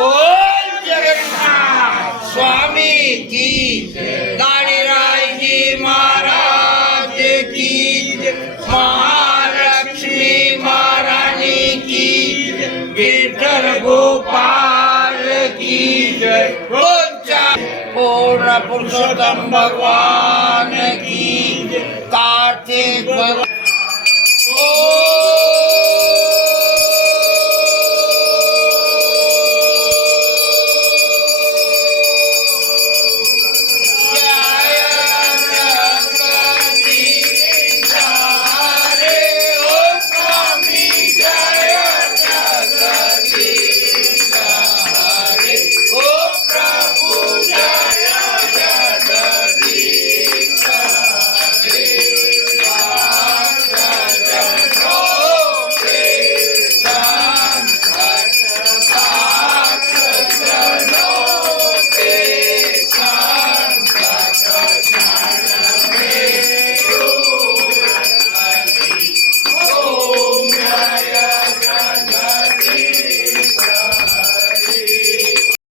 ઓમ જગન્નાથ સ્વામી કી જય, દાડીરાયજી મહારાજ કી જય, મહાલક્ષ્મી મહારાણી કી જય, વિઠ્ઠલ ગોપાલ કી જય, પૂર્ણ પુરુષોત્તમ ભગવાન